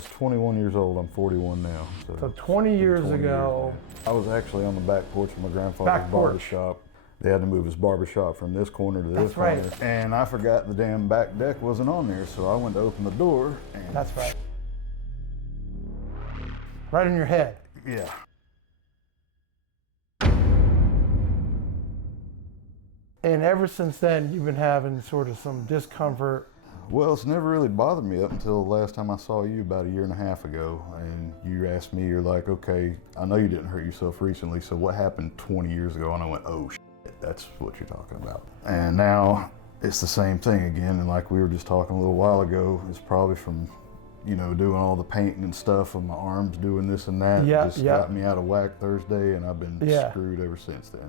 was 21 years old. I'm 41 now. So 20 years ago. I was actually on the back porch of my grandfather's barber shop. They had to move his barber shop from this corner to this corner. Right. And I forgot the damn back deck wasn't on there, so I went to open the door. And That's right. Right in your head. Yeah. And ever since then, you've been having sort of some discomfort. Well, it's never really bothered me up until the last time I saw you about a year and a half ago. And you asked me, you're like, okay, I know you didn't hurt yourself recently, so what happened 20 years ago? And I went, oh, shit, that's what you're talking about. And now it's the same thing again. And like we were just talking a little while ago, it's probably from, you know, doing all the painting and stuff of my arms, doing this and that. Got me out of whack Thursday, and I've been screwed ever since then.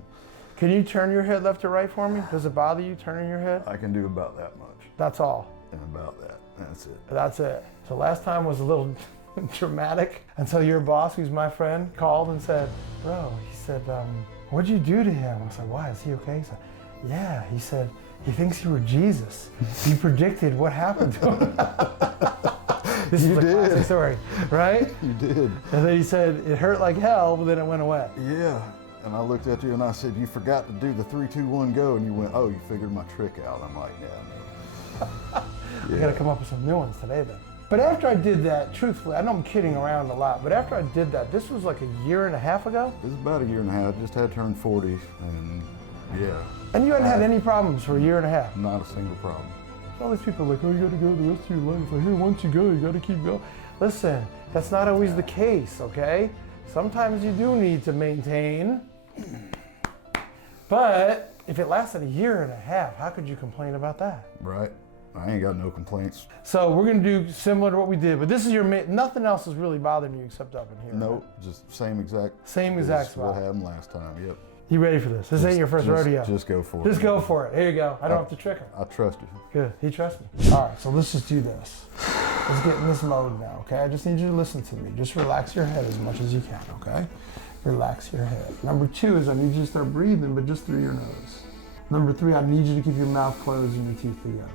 Can you turn your head left or right for me? Does it bother you turning your head? I can do about that much. That's all. And about that. That's it. That's it. So last time was a little dramatic until your boss, who's my friend, called and said, bro, he said, what'd you do to him? I said, why? Is he okay? He said, yeah. He said, he thinks you were Jesus. He predicted what happened to him. This is a classic story, right? You did. And then he said, it hurt like hell, but then it went away. Yeah. And I looked at you and I said, you forgot to do the 3, 2, 1, go. And you went, oh, you figured my trick out. I'm like, yeah. I gotta come up with some new ones today then. But after I did that, truthfully, I know I'm kidding around a lot, but after I did that, this was like a year and a half ago? It was about a year and a half. Just had turned 40, and yeah. And you hadn't had any problems for a year and a half? Not a single problem. All these people are like, oh, you gotta go the rest of your life. Like, here, once you go, you gotta keep going. Listen, that's not always the case, okay? Sometimes you do need to maintain. But if it lasted a year and a half, how could you complain about that? Right. I ain't got no complaints. So we're gonna do similar to what we did, but this is your nothing else is really bothering you except up in here. Nope, right? Just same exact spot. What happened last time. Yep. You ready for this? This ain't your first rodeo. Just go for it. Just go for it. Here you go. I don't have to trick him. I trust you. Good. He trusts me. All right. So let's just do this. Let's get in this mode now. Okay. I just need you to listen to me. Just relax your head as much as you can. Okay. Relax your head. Number 2 is I need you to start breathing, but just through your nose. Number 3, I need you to keep your mouth closed and your teeth together.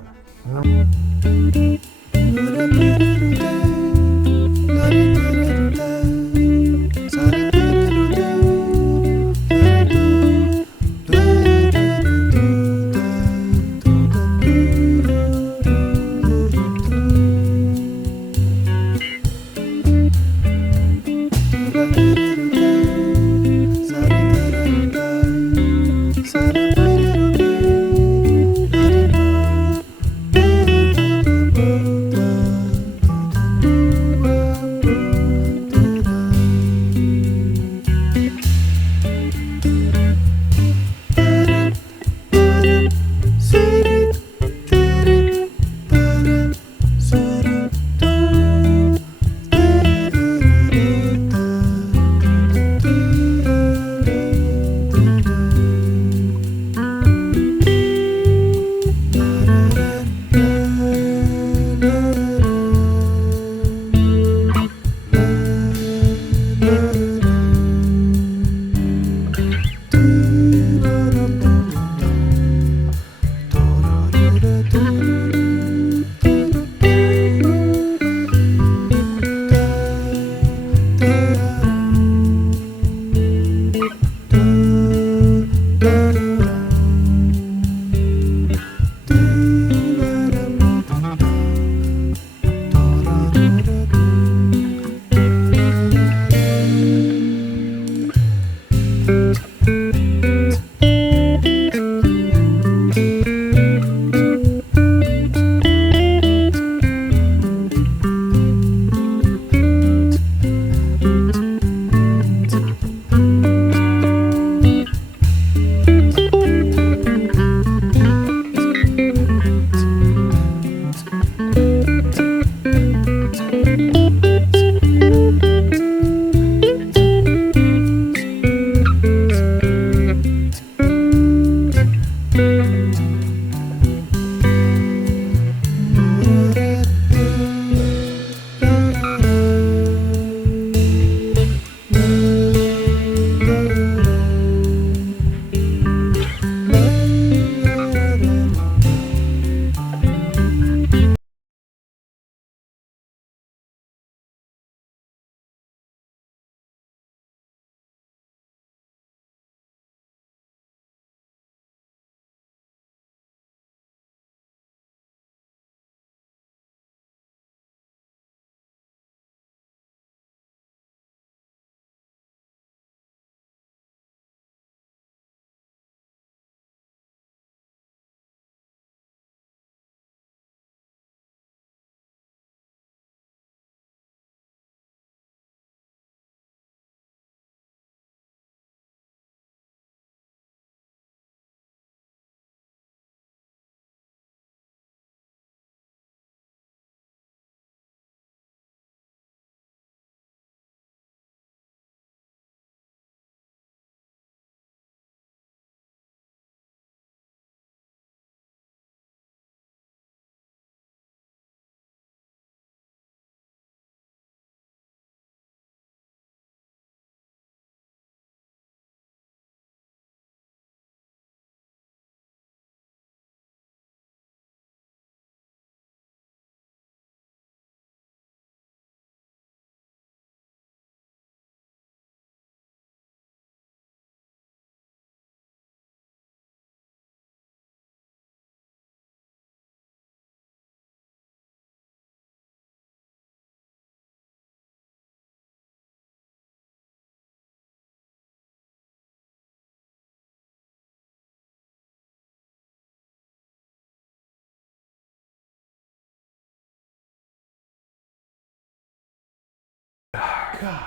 God.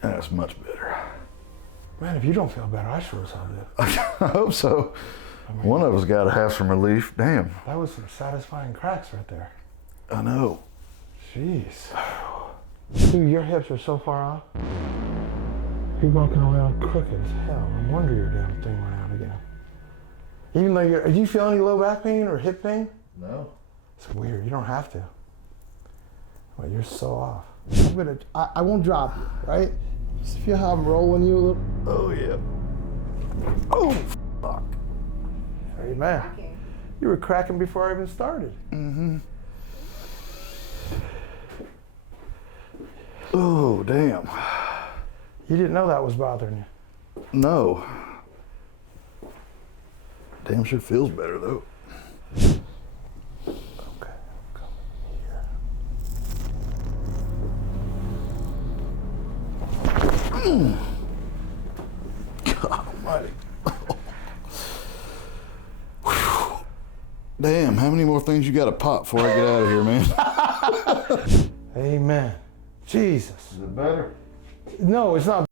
That's much better. Man, if you don't feel better, I sure as hell do. I hope so. I mean, One of us got to have some relief. Damn. that was some satisfying cracks right there. I know. Jeez. Dude, your hips are so far off. You're walking around crooked as hell. No wonder your damn thing went out again. Even though do you feel any low back pain or hip pain? No. It's weird. You don't have to. Well, you're so off. I won't drop you, right? Just feel how I'm rolling you a little. Oh, yeah. Oh, fuck. Hey, man. You were cracking before I even started. Mm-hmm. Oh, damn. You didn't know that was bothering you. No. Damn sure feels better, though. Okay, come here. God almighty. Damn, how many more things you got to pop before I get out of here, man? Amen. Jesus. Is it better? No, it's not.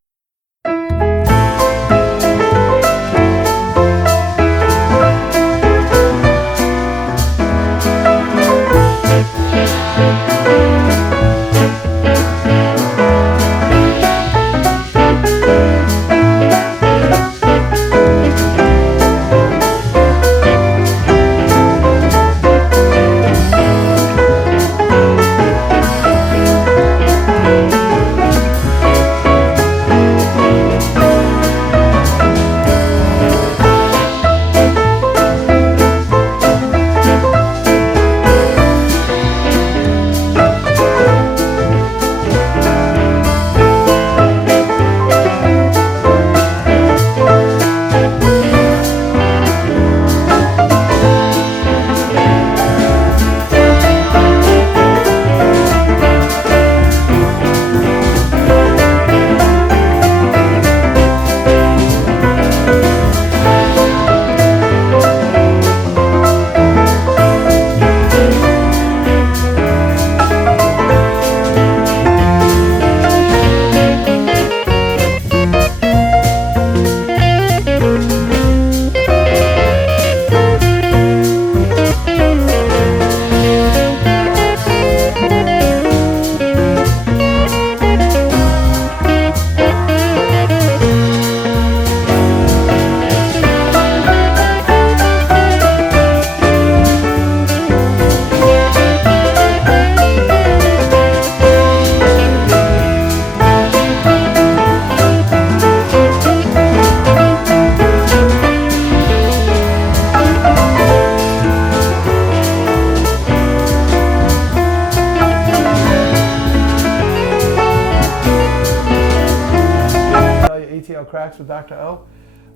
Atl Cracks with Dr. O.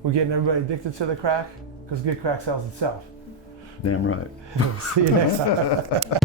We're getting everybody addicted to the crack because good crack sells itself. Damn right. See you next time.